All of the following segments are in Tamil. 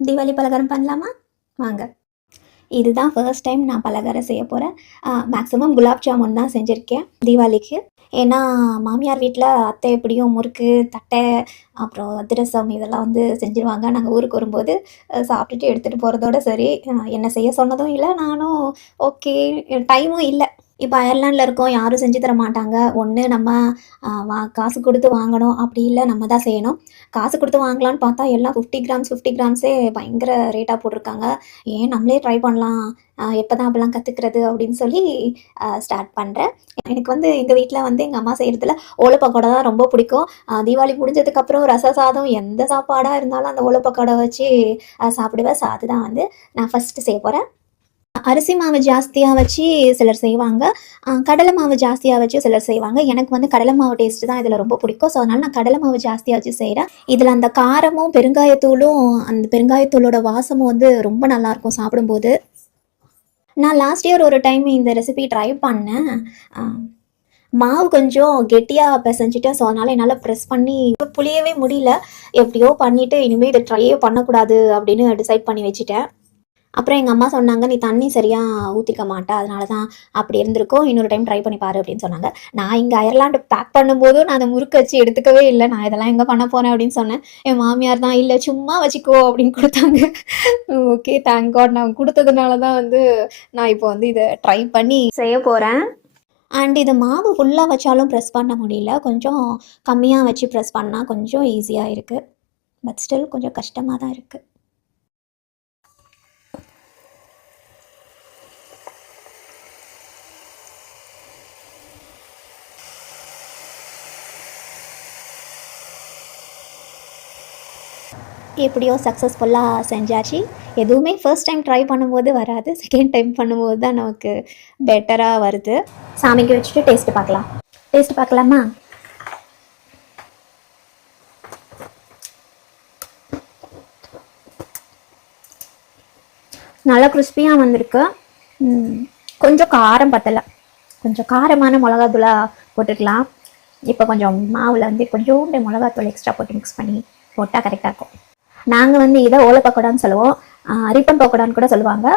தீபாவளி பலகாரம் பண்ணலாமா? வாங்க. இதுதான் ஃபர்ஸ்ட் டைம் நான் பலகாரம் செய்ய போகிறேன் மேக்ஸிமம் குலாப் ஜாமுன் தான் செஞ்சுருக்கேன் தீபாவளிக்கு. ஏன்னா மாமியார் வீட்டில் அத்தை எப்படியும் முறுக்கு தட்டை அப்புறம் அதிரசம் இதெல்லாம் வந்து செஞ்சுருவாங்க. நாங்கள் ஊருக்கு வரும்போது சாப்பிட்டுட்டு எடுத்துகிட்டு போகிறதோட சரி. என்ன செய்ய சொன்னதும் இல்லை நானும் ஓகே டைமும் இல்லை. இப்போ அயர்லாண்டில் இருக்கோம் யாரும் செஞ்சு தர மாட்டாங்க. ஒன்று நம்ம வா காசு கொடுத்து வாங்கணும். அப்படி இல்லை நம்ம தான் செய்யணும். காசு கொடுத்து வாங்கலான்னு பார்த்தா எல்லாம் ஃபிஃப்டி கிராம்ஸ் ஃபிஃப்டி கிராம்ஸே பயங்கர ரேட்டாக போட்டிருக்காங்க. ஏன் நம்மளே ட்ரை பண்ணலாம்? எப்போ தான் அப்போல்லாம் கற்றுக்கிறது அப்படின்னு சொல்லி ஸ்டார்ட் பண்ணுறேன் எனக்கு வந்து எங்கள் வீட்டில் வந்து எங்கள் அம்மா செய்கிறதுல ஓலை பக்கோடா தான் ரொம்ப பிடிக்கும். தீபாவளி முடிஞ்சதுக்கப்புறம் ரச சாதம் எந்த சாப்பாடாக இருந்தாலும் அந்த ஓலை பக்கோடா வச்சு சாப்பிடுவேன். சாது அதுதான் வந்து நான் ஃபஸ்ட்டு செய்ய போகிறேன் அரிசி மாவு ஜாஸ்தியாக வச்சு சிலர் செய்வாங்க. கடலை மாவு ஜாஸ்தியாக வச்சு சிலர் செய்வாங்க. எனக்கு வந்து கடலை மாவு டேஸ்ட் தான் இதில் ரொம்ப பிடிக்கும். ஸோ அதனால் நான் கடலை மாவு ஜாஸ்தியாக வச்சு செய்கிறேன் இதில் அந்த காரமும் பெருங்காயத்தூளும் அந்த பெருங்காயத்தூளோட வாசமும் வந்து ரொம்ப நல்லாயிருக்கும் சாப்பிடும்போது. நான் லாஸ்ட் இயர் ஒரு டைம் இந்த ரெசிபி ட்ரை பண்ணேன். மாவு கொஞ்சம் கெட்டியாக பிசைஞ்சிட்டேன். ஸோ அதனால் என்னால் ப்ரெஸ் பண்ணி புளியவே முடியல. எப்படியோ பண்ணிவிட்டு இனிமேல் இதை ட்ரையே பண்ணக்கூடாது அப்படின்னு டிசைட் பண்ணி வச்சுட்டேன். அப்புறம் எங்கள் அம்மா சொன்னாங்க நீ தண்ணி சரியாக ஊற்றிக்க மாட்டா அதனால தான் அப்படி இருந்திருக்கும். இன்னொரு டைம் ட்ரை பண்ணி பாரு அப்படின்னு சொன்னாங்க. நான் இங்கே அயர்லாண்டு பேக் பண்ணும்போதும் நான் அதை முறுக்கு வச்சு எடுத்துக்கவே இல்லை. நான் இதெல்லாம் எங்கே பண்ண போகிறேன் அப்படின்னு சொன்னேன். என் மாமியார் தான் இல்லை சும்மா வச்சுக்கோ அப்படின்னு கொடுத்தாங்க. ஓகே தேங்க் காட் நான் கொடுத்ததுனால தான் வந்து நான் இப்போ வந்து இதை ட்ரை பண்ணி செய்ய போகிறேன் அண்ட் இது மாவு ஃபுல்லாக வச்சாலும் ப்ரெஸ் பண்ண முடியல. கொஞ்சம் கம்மியாக வச்சு ப்ரெஸ் பண்ணால் கொஞ்சம் ஈஸியாக இருக்குது பட் ஸ்டில் கொஞ்சம் கஷ்டமாக தான் இருக்குது எப்படியோ சக்ஸஸ்ஃபுல்லாக செஞ்சாச்சு. எதுவுமே ஃபர்ஸ்ட் டைம் ட்ரை பண்ணும்போது வராது. செகண்ட் டைம் பண்ணும்போது தான் நமக்கு பெட்டராக வருது. சாமிக்கு வச்சுட்டு டேஸ்ட் பார்க்கலாம். டேஸ்ட் பார்க்கலாமா? நல்லா கிறிஸ்பியாக வந்திருக்கு. கொஞ்சம் காரம் பத்தலை. கொஞ்சம் காரமான மிளகாத்தூளாக போட்டுக்கலாம். இப்போ கொஞ்சம் மாவில் வந்து கொஞ்சோண்டு மிளகாத்தூள் எக்ஸ்ட்ரா போட்டு மிக்ஸ் பண்ணி போட்டால் கரெக்டாக இருக்கும். நாங்கள் வந்து இதை ஓலை பக்கோடான்னு சொல்லுவோம். ரிப்பன் பக்கோடான்னு கூட சொல்லுவாங்க.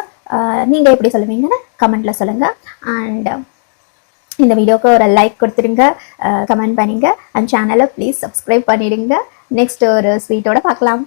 நீங்கள் எப்படி சொல்லுவீங்கன்னு கமெண்ட்டில் சொல்லுங்கள் அண்ட் um, இந்த வீடியோக்கு ஒரு லைக் கொடுத்துருங்க. கமெண்ட் பண்ணிங்க. அண்ட் சேனலை ப்ளீஸ் சப்ஸ்கிரைப் பண்ணிடுங்க. நெக்ஸ்ட் ஒரு ஸ்வீட்டோட பார்க்கலாம்.